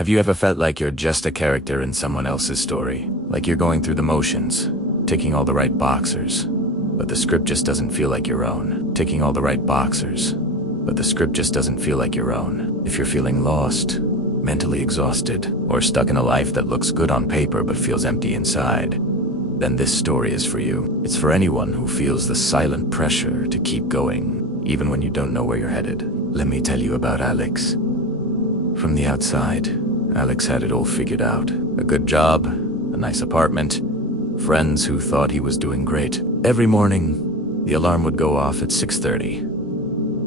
Have you ever felt like you're just a character in someone else's story? Like you're going through the motions, ticking all the right boxes, but the script just doesn't feel like your own. Ticking all the right boxes, but the script just doesn't feel like your own. If you're feeling lost, mentally exhausted, or stuck in a life that looks good on paper but feels empty inside, then this story is for you. It's for anyone who feels the silent pressure to keep going, even when you don't know where you're headed. Let me tell you about Alex. From the outside, Alex had it all figured out. A good job, a nice apartment, friends who thought he was doing great. Every morning, the alarm would go off at 6:30.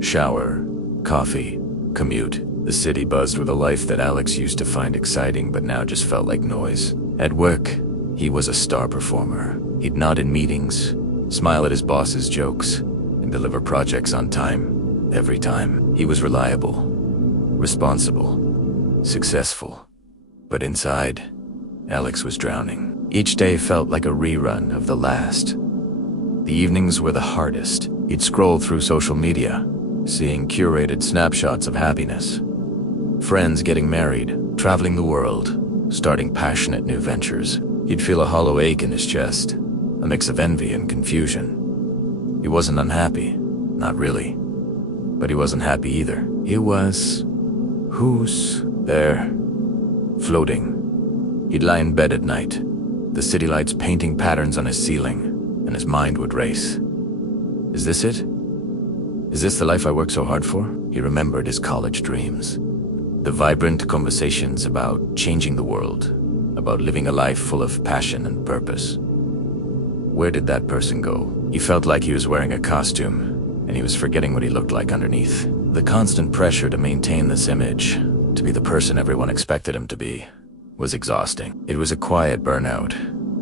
Shower, coffee, commute. The city buzzed with a life that Alex used to find exciting but now just felt like noise. At work, he was a star performer. He'd nod in meetings, smile at his boss's jokes, and deliver projects on time. Every time. He was reliable, responsible, successful. But inside, Alex was drowning. Each day felt like a rerun of the last. The evenings were the hardest. He'd scroll through social media, seeing curated snapshots of happiness. Friends getting married, traveling the world, starting passionate new ventures. He'd feel a hollow ache in his chest, a mix of envy and confusion. He wasn't unhappy, not really. But he wasn't happy either. He was... who's there? Floating. He'd lie in bed at night, the city lights painting patterns on his ceiling, and his mind would race. Is this it? Is this the life I worked so hard for? He remembered his college dreams. The vibrant conversations about changing the world, about living a life full of passion and purpose. Where did that person go? He felt like he was wearing a costume, and he was forgetting what he looked like underneath. The constant pressure to maintain this image, to be the person everyone expected him to be, was exhausting. It was a quiet burnout,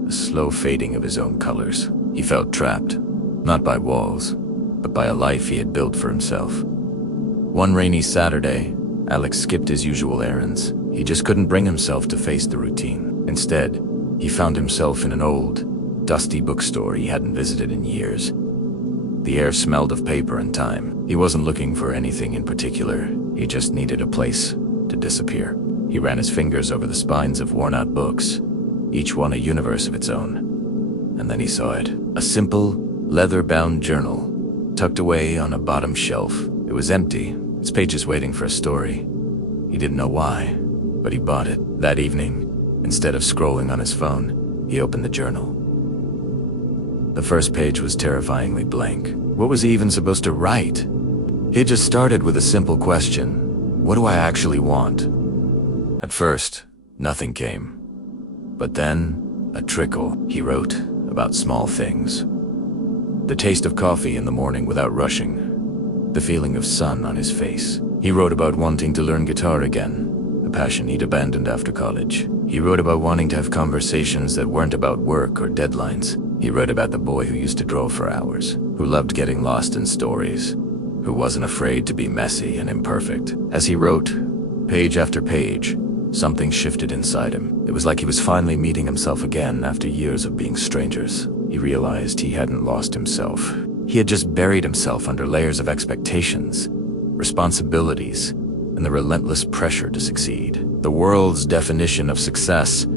a slow fading of his own colors. He felt trapped, not by walls, but by a life he had built for himself. One rainy Saturday, Alex skipped his usual errands. He just couldn't bring himself to face the routine. Instead, he found himself in an old, dusty bookstore he hadn't visited in years. The air smelled of paper and time. He wasn't looking for anything in particular. He just needed a place to disappear. He ran his fingers over the spines of worn-out books, each one a universe of its own. And then he saw it. A simple, leather-bound journal, tucked away on a bottom shelf. It was empty, its pages waiting for a story. He didn't know why, but he bought it. That evening, instead of scrolling on his phone, he opened the journal. The first page was terrifyingly blank. What was he even supposed to write? He just started with a simple question. What do I actually want? At first, nothing came. But then, a trickle. He wrote about small things. The taste of coffee in the morning without rushing. The feeling of sun on his face. He wrote about wanting to learn guitar again, a passion he'd abandoned after college. He wrote about wanting to have conversations that weren't about work or deadlines. He wrote about the boy who used to draw for hours, who loved getting lost in stories, who wasn't afraid to be messy and imperfect. As he wrote, page after page, something shifted inside him. It was like he was finally meeting himself again after years of being strangers. He realized he hadn't lost himself. He had just buried himself under layers of expectations, responsibilities, and the relentless pressure to succeed. The world's definition of success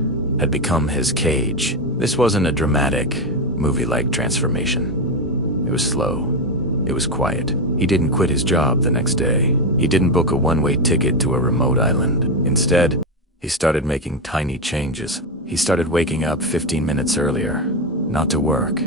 had become his cage. This wasn't a dramatic, movie-like transformation. It was slow. It was quiet. He didn't quit his job the next day. He didn't book a one-way ticket to a remote island. Instead, he started making tiny changes. He started waking up 15 minutes earlier, not to work,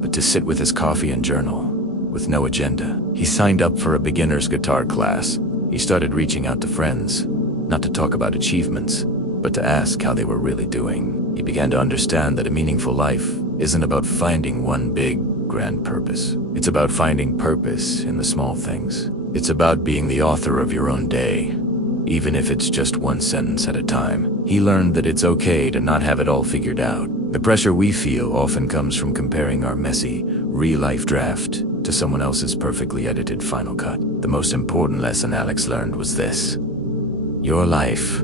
but to sit with his coffee and journal, with no agenda. He signed up for a beginner's guitar class. He started reaching out to friends, not to talk about achievements, but to ask how they were really doing. He began to understand that a meaningful life isn't about finding one big, grand purpose. It's about finding purpose in the small things. It's about being the author of your own day, even if it's just one sentence at a time. He learned that it's okay to not have it all figured out. The pressure we feel often comes from comparing our messy, real-life draft to someone else's perfectly edited final cut. The most important lesson Alex learned was this. Your life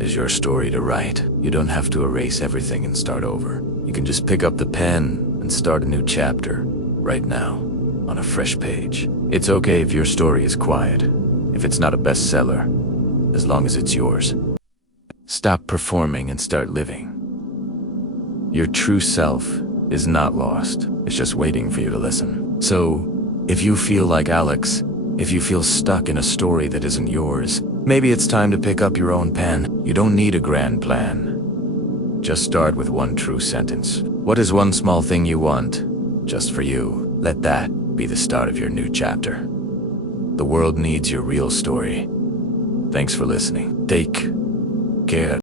is your story to write. You don't have to erase everything and start over. You can just pick up the pen and start a new chapter, right now, on a fresh page. It's okay if your story is quiet, if it's not a bestseller, as long as it's yours. Stop performing and start living. Your true self is not lost. It's just waiting for you to listen. So, if you feel like Alex, if you feel stuck in a story that isn't yours, maybe it's time to pick up your own pen. You don't need a grand plan. Just start with one true sentence. What is one small thing you want, just for you? Let that be the start of your new chapter. The world needs your real story. Thanks for listening. Take care.